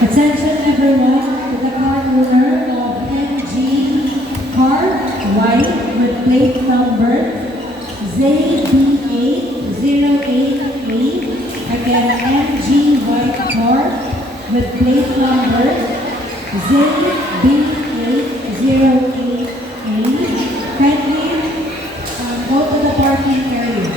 Attention everyone to the car owner of MG car white with plate number ZB8088. Again, MG white car with plate number ZB8088. Kindly go to the parking area.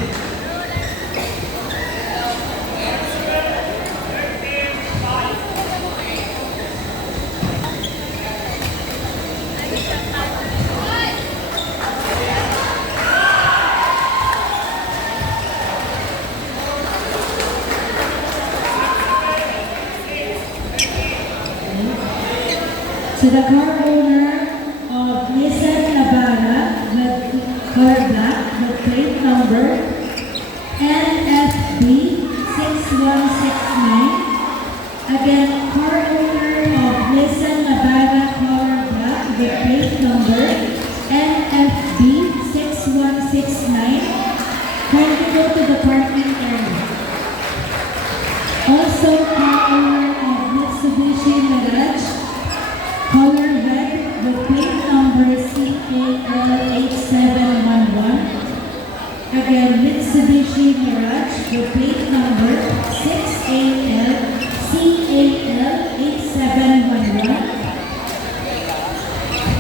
To the car owner of Nissan Navara with color black with plate number NFB 6169. Again, car owner of Nissan Navara color black with plate number NFB 6169. Kindly go to the parking area. Also, car owner of Mitsubishi Mirage color red with plate number CAL8711. Again, Mitsubishi Mirage with plate number 6AL-CAL8711.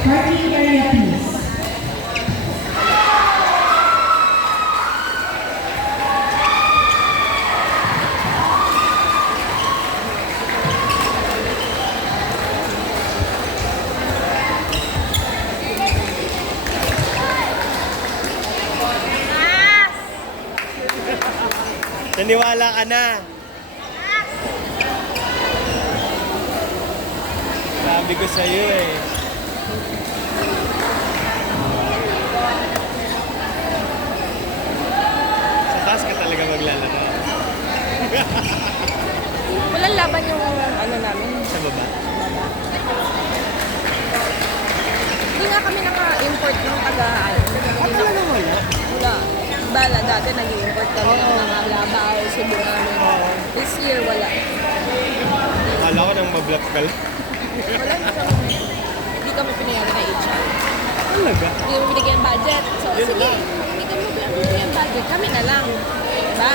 Parking area, please. Naniwala ka na. Sabi ko sa'yo eh. Sa taas ka talaga maglalaro. Walang laban yung ano namin. Sa baba? Hindi nga kami naka-import ng taga-ano. Ano na wala? nag-i-import kami ng mga Labaw, Cebu namin. This year, wala. Akala ko nang mablap ka lang. Wala naman. Hindi kami pinayagan na HR. Talaga? Hindi kami binigyan ng budget. So, sige, hindi kami binigyan ng budget. Kami na lang. Diba?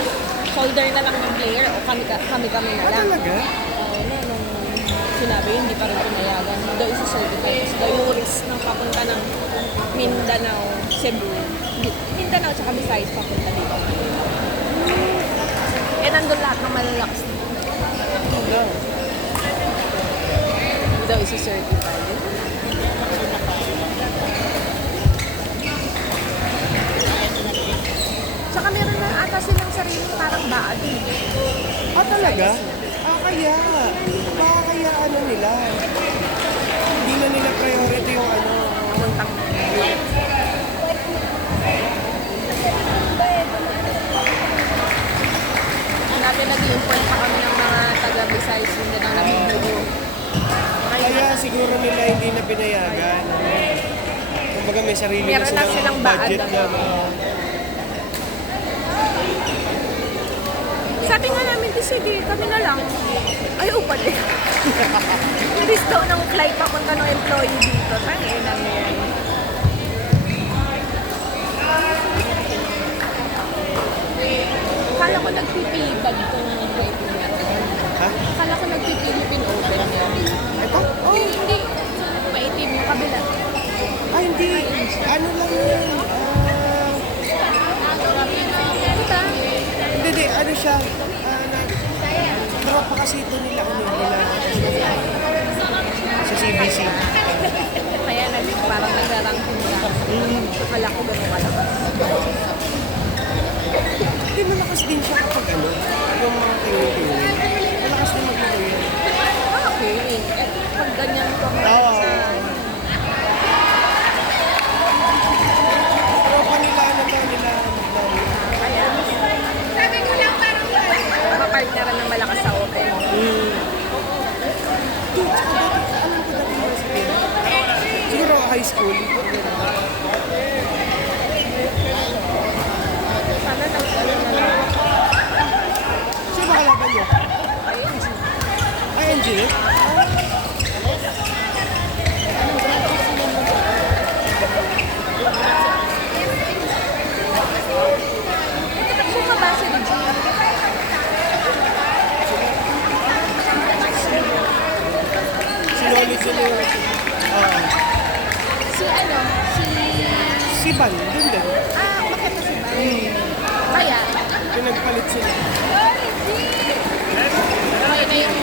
Shoulder na lang ng player o kami na lang. Talaga? Nung sinabi, hindi pa rin pinayagan. Daw isa-certify. Kasi daw yung risk ng papunta ng Mindanao, Cebu. Mindanao tsaka Visayas papunta dito. Eh, nandun lahat ng malalakas. Daw isa-certify. Tsaka meron na ata silang sariling parang baad. Ah, talaga? Kaya. Baka kaya ano nila. Hindi na nila priority yung ano. Muntang. Dati nag-import pa kami ng mga taga-Visayas Mindanao na bibiro. Kaya siguro nila hindi na pinayagan. Kumbaga may sarili Meron na silang budget baad. na. Sabi nga namin, di sige, kami na lang. Ayaw pa din. Imbis daw ng flight papunta ng employee dito. Tangin na yan. Akala ko nagpipibag itong Philippine. Ha? Akala ko nagpipilipin open niya. Ito? Oh, hindi. Maitim yung kabila. Ah, hindi. Ano lang yun? Diba? Hindi. Ano siya? Drop pa kasi ito nila. Ano nila? Sa CBC. Kaya parang nagrarangking na. Akala ko ganun kalakas. Hindi malakas din siya kapag ano. Yung mga tingin-tingin. Malakas din maglaro yun. Okay. Eh, pag ganyan ko Oo. sa... Pero pa nila, ano daw nila? Kaya... Sabi ko lang parang... Mapartneran ng malakas sa open. Siguro high school. Sana nag-ano na lang. Sino ba kalaban niyo? Ay, engineer? So, mabasa din siya. Sinolid sila yung... Si ano? Si Van, dun din. Bakit na si Ban? Kaya? Pinagpalit sila. Okay na yung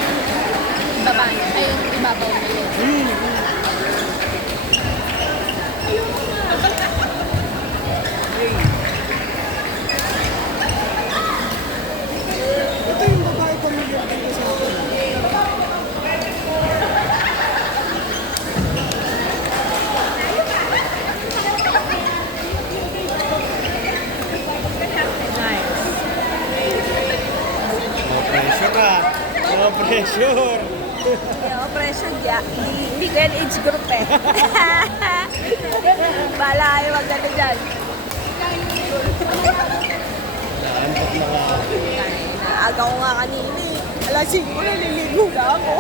baba niya. Ay, yung ibabaw na yun. Ito yung babae pamilya dito sa akin. Nice. No pressure ka. No pressure. Yung pressure niya, hindi ko yan age group eh. Bala kayo magdala dyan. Naantok na nga. Aga ko nga kanina eh. Alas 5 na, niligo na ako.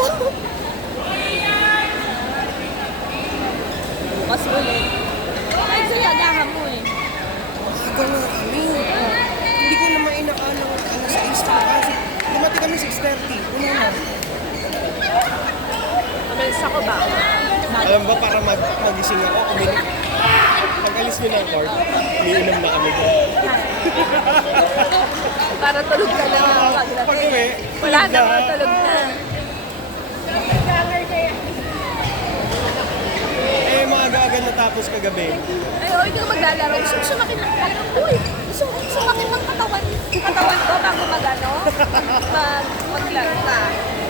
Bukas ulit. Ay, sa'yo, agahan mo eh. Aga nga kami. Hindi ko naman inakalang alas 6 pa kasi lumati kami 6:30. Ano na? Mabilis ako ba? Alam ba para magising ako, uminom. Pag-alis nyo ng court, umiinom na kami doon. Para tulog ka na Pag-uwi, Wala na, tulog na. Eh, maaga-aga natapos kagabi. Ay, oh, hindi ka maglalaro. Gusto ko sumakit ng katawan. Uy, gusto ko sumakit ng katawan. Katawan ko bago mag-ano? Maglaro na.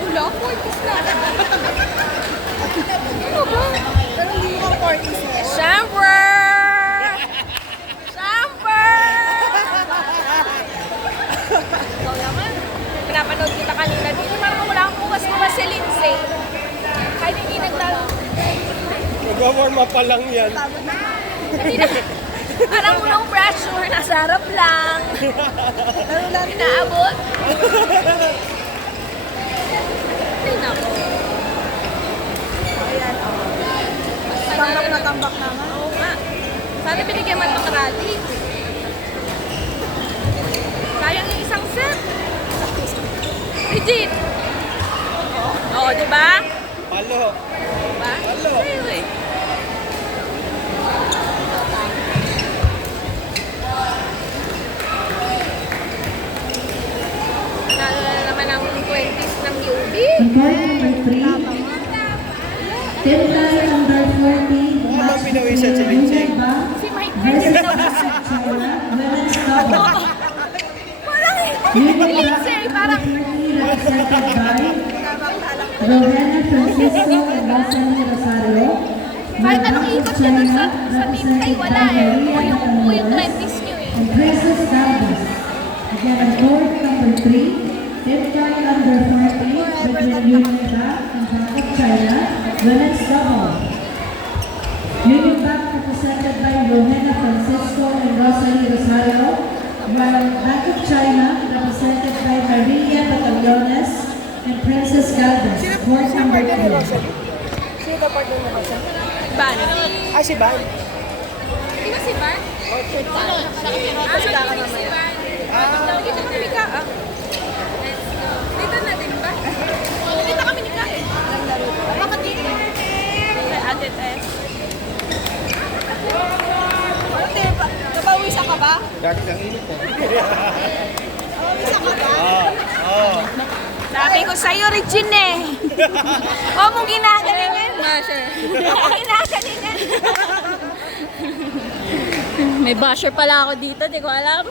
Wala, 40s na. Ano ba? Pero hindi ko 40s. Shamper! Shamper! Ikaw naman. Pinapanood kita kanina dito. Parang wala akong bukas-bukas si Lindsay. Kahit hindi naglaro. Nag-warm up pa lang yan. Hindi na. Parang unang pressure. Nasa harap lang. Laro lang inaabot. Ay, nako. Ayan, oh. Tambak na tambak naman. Oo nga. Sana binigyan man ng rally. Sayang yung isang set. Legit. Oo, di ba? Palo. Diba? Halo. Sa'yo eh. Nalo na naman ang 20s ng UB. On court number 3, team tie number 40, Mukha bang pinawisan si Lindsay? Si Mike versus Tyson. China, women's double. Parang Lindsay, parang 40 represented by Rowena Francisco and Rosalie Rosario. kahit anong ikot niya dun sa team ay wala eh. Buo yung 20s niyo eh. And Princess Galvez. Again, on court number 3, team tie under 40 between Union Bank and Bank of China, women's double. Union Bank represented by Rowena Francisco and Rosalie Rosario, while Bank of China represented by Maria Batallones and Princess Galvez. Court number 2. Sino ka partner mo kasi? Ban. Ah, si Van. Hindi ba si Ban? Sa ka mamaya. Nakita na ni Ka. Dito na din ba? Nakita kami ni Ka eh. Bakit dito? Kay Ate Tess. Ate, napawisa ka ba? Dati ang init eh. Nawawisa ka ba? Oo. Sabi ko sa'yo, Regine eh. Huwag mong ginagalingan. Ginagalingan. May basher pala ako dito, di ko alam.